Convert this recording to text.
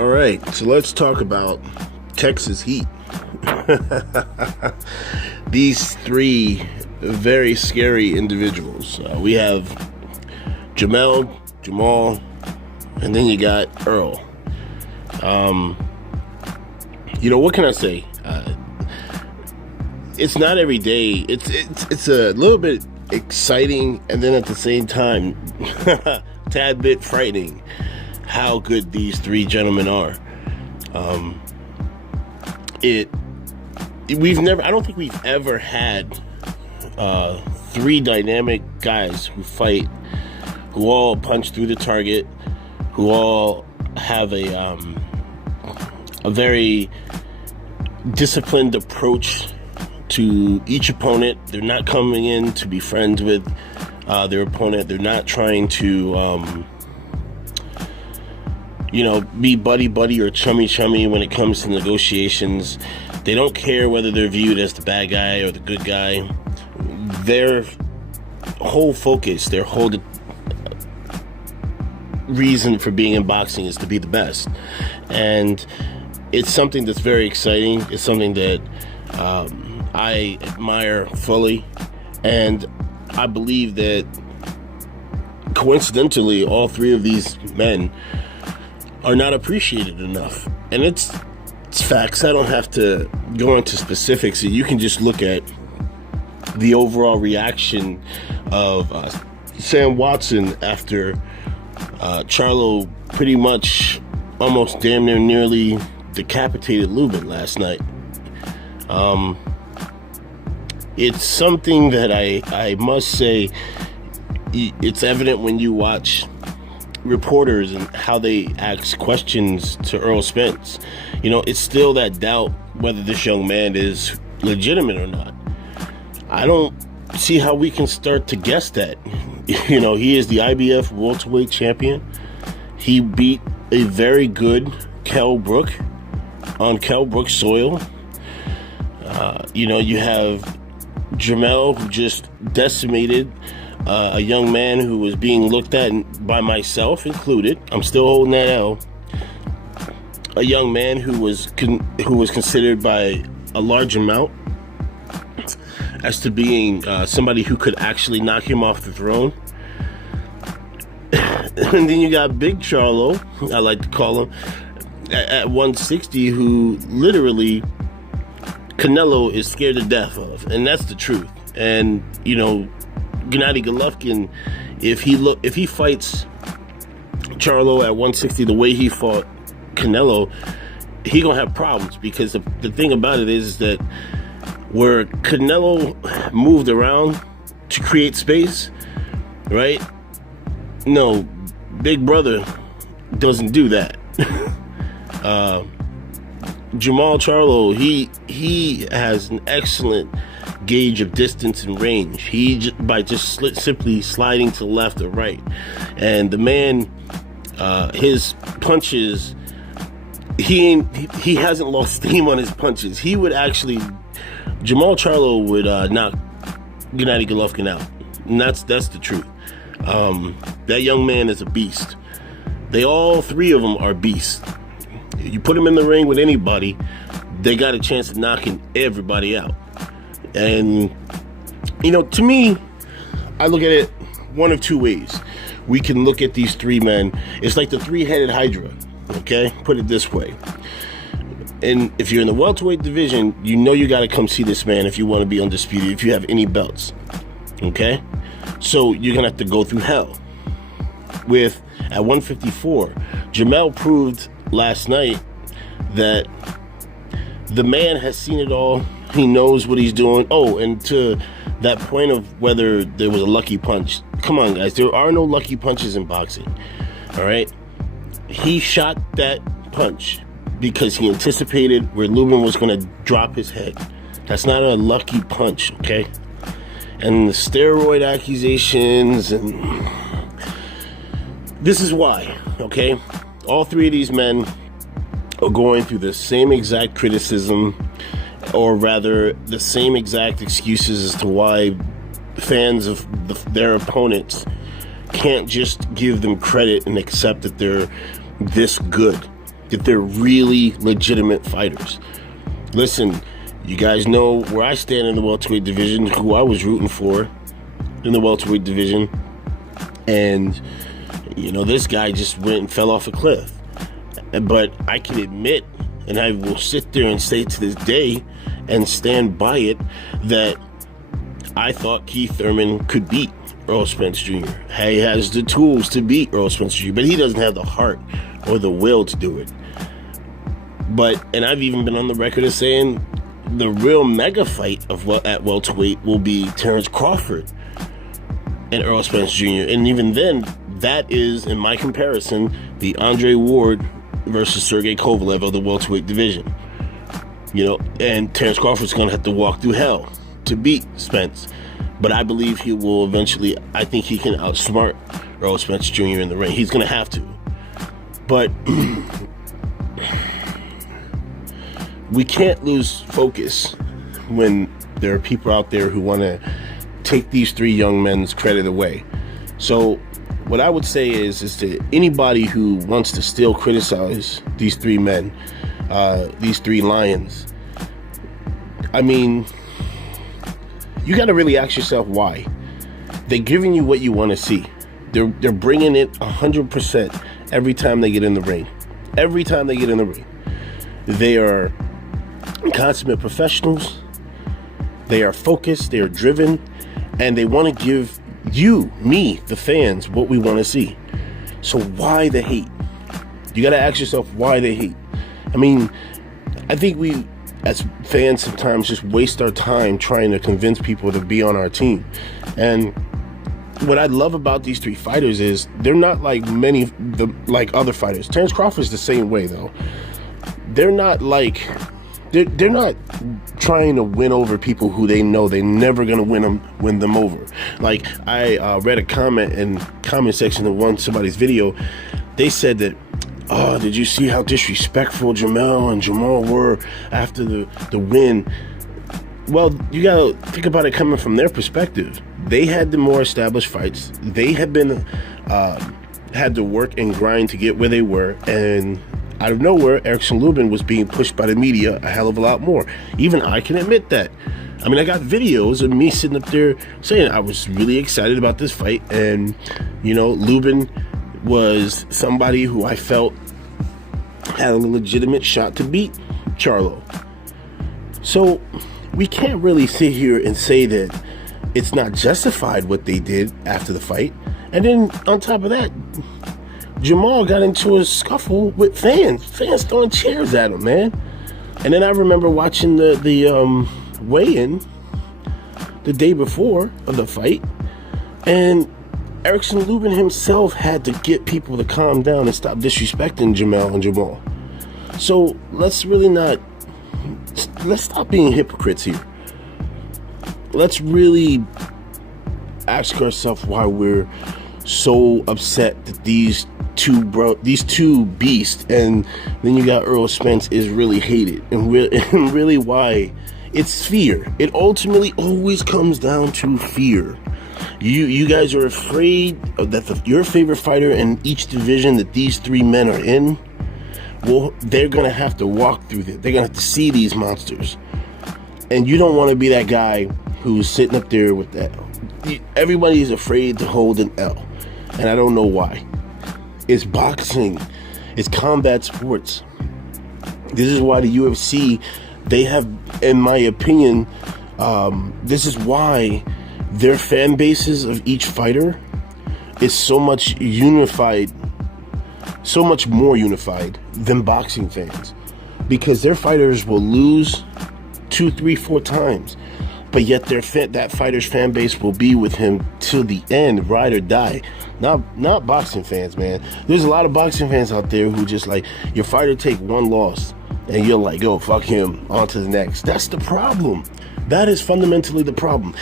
All right, so let's talk about Texas Heat. These three very scary individuals. We have Jamal, and then you got Errol. What can I say? It's not every day. It's a little bit exciting, and then at the same time, tad bit frightening how good these three gentlemen are. I don't think we've ever had three dynamic guys who fight, who all punch through the target, who all have a very disciplined approach to each opponent. They're not coming in to be friends with their opponent. They're not trying to be buddy or chummy when it comes to negotiations. They don't care whether they're viewed as the bad guy or the good guy. Their whole focus, their whole reason for being in boxing is to be the best. And it's something that's very exciting. It's something that I admire fully. And I believe that coincidentally, all three of these men are not appreciated enough. And it's facts. I don't have to go into specifics. You can just look at the overall reaction of Sam Watson after Charlo pretty much almost damn near nearly decapitated Lubin last night. It's something that I must say, it's evident when you watch reporters and how they ask questions to Errol Spence. It's still that doubt whether this young man is legitimate or not. I don't see how we can start to guess that. He is the IBF welterweight champion. He beat a very good Kell Brook on Kell Brook soil. You have Jamal, who just decimated a young man who was being looked at by myself included. I'm still holding that L. A young man who was considered by a large amount as to being somebody who could actually knock him off the throne. And then you got Big Charlo, I like to call him, at 160, who literally Canelo is scared to death of, and that's the truth. And Gennady Golovkin, if he fights Charlo at 160 the way he fought Canelo, he gonna have problems, because the thing about it is that where Canelo moved around to create space, right? No, Big Brother doesn't do that. Jamal Charlo, he has an excellent gauge of distance and range. By simply sliding to the left or right, and the man, his punches, he hasn't lost steam on his punches. Jamal Charlo would knock Gennady Golovkin out, and that's the truth. That young man is a beast. All three of them are beasts. You put them in the ring with anybody, they got a chance of knocking everybody out. And to me, I look at it one of two ways. We can look at these three men. It's like the three-headed hydra. Okay, put it this way. And if you're in the welterweight division, you got to come see this man if you want to be undisputed, if you have any belts. Okay, so you're gonna have to go through hell. At 154, Jamel proved last night that the man has seen it all. He knows what he's doing. Oh, and to that point of whether there was a lucky punch, come on, guys, there are no lucky punches in boxing. All right, he shot that punch because he anticipated where Lubin was going to drop his head. That's not a lucky punch, okay? And the steroid accusations, and this is why, okay? All three of these men are going through the same exact criticism, or rather the same exact excuses as to why fans of their opponents can't just give them credit and accept that they're this good. that they're really legitimate fighters. Listen, you guys know where I stand in the welterweight division, who I was rooting for in the welterweight division. And, you know, this guy just went and fell off a cliff. But I can admit, and I will sit there and say to this day and stand by it, that I thought Keith Thurman could beat Errol Spence Jr. He has the tools to beat Errol Spence Jr., but he doesn't have the heart or the will to do it. But, and I've even been on the record as saying the real mega fight at welterweight will be Terrence Crawford and Errol Spence Jr. And even then, that is, in my comparison, the Andre Ward versus Sergey Kovalev of the welterweight division. You know, and Terrence Crawford's going to have to walk through hell to beat Spence. But I believe he will eventually, I think he can outsmart Errol Spence Jr. in the ring. He's going to have to. But we can't lose focus when there are people out there who want to take these three young men's credit away. So what I would say is to anybody who wants to still criticize these three men, these three lions, I mean, you got to really ask yourself why. They're giving you what you want to see. They're bringing it 100% every time they get in the ring. Every time they get in the ring. They are consummate professionals. They are focused. They are driven. And they want to give you, me, the fans, what we want to see. So why the hate? You got to ask yourself why they hate. I mean, I think we, as fans, sometimes just waste our time trying to convince people to be on our team. And what I love about these three fighters is they're not like like other fighters. Terrence Crawford's the same way, though. They're not like, they're not trying to win over people who they know they're never gonna win them over. Like, I read a comment in comment section of somebody's video. They said that, oh, did you see how disrespectful Jamel and Jamal were after the win? Well, you gotta think about it coming from their perspective. They had the more established fights. They had been had to work and grind to get where they were, and out of nowhere, Erickson Lubin was being pushed by the media a hell of a lot more. Even I can admit that. I mean, I got videos of me sitting up there saying I was really excited about this fight, and, you know, Lubin was somebody who I felt had a legitimate shot to beat Charlo. So we can't really sit here and say that it's not justified what they did after the fight. And then on top of that, Jamal got into a scuffle with fans throwing chairs at him, man. And then I remember watching the weigh-in the day before of the fight, and Erickson Lubin himself had to get people to calm down and stop disrespecting Jamel and Jamal. So let's stop being hypocrites here. Let's really ask ourselves why we're so upset that these two beasts, and then you got Errol Spence, is really hated, and really why. It's fear. It ultimately always comes down to fear. You guys are afraid that your favorite fighter in each division that these three men are in, well, they're going to have to walk through this. They're going to have to see these monsters. And you don't want to be that guy who's sitting up there with that. Everybody is afraid to hold an L. And I don't know why. It's boxing. It's combat sports. This is why the UFC, they have, in my opinion, this is why their fan bases of each fighter is so much unified, so much more unified than boxing fans, because their fighters will lose 2, 3, 4 times, but yet that fighter's fan base will be with him till the end, ride or die. Not boxing fans, man. There's a lot of boxing fans out there who just like, your fighter take one loss and you're like, oh, fuck him, on to the next. That's the problem. That is fundamentally the problem.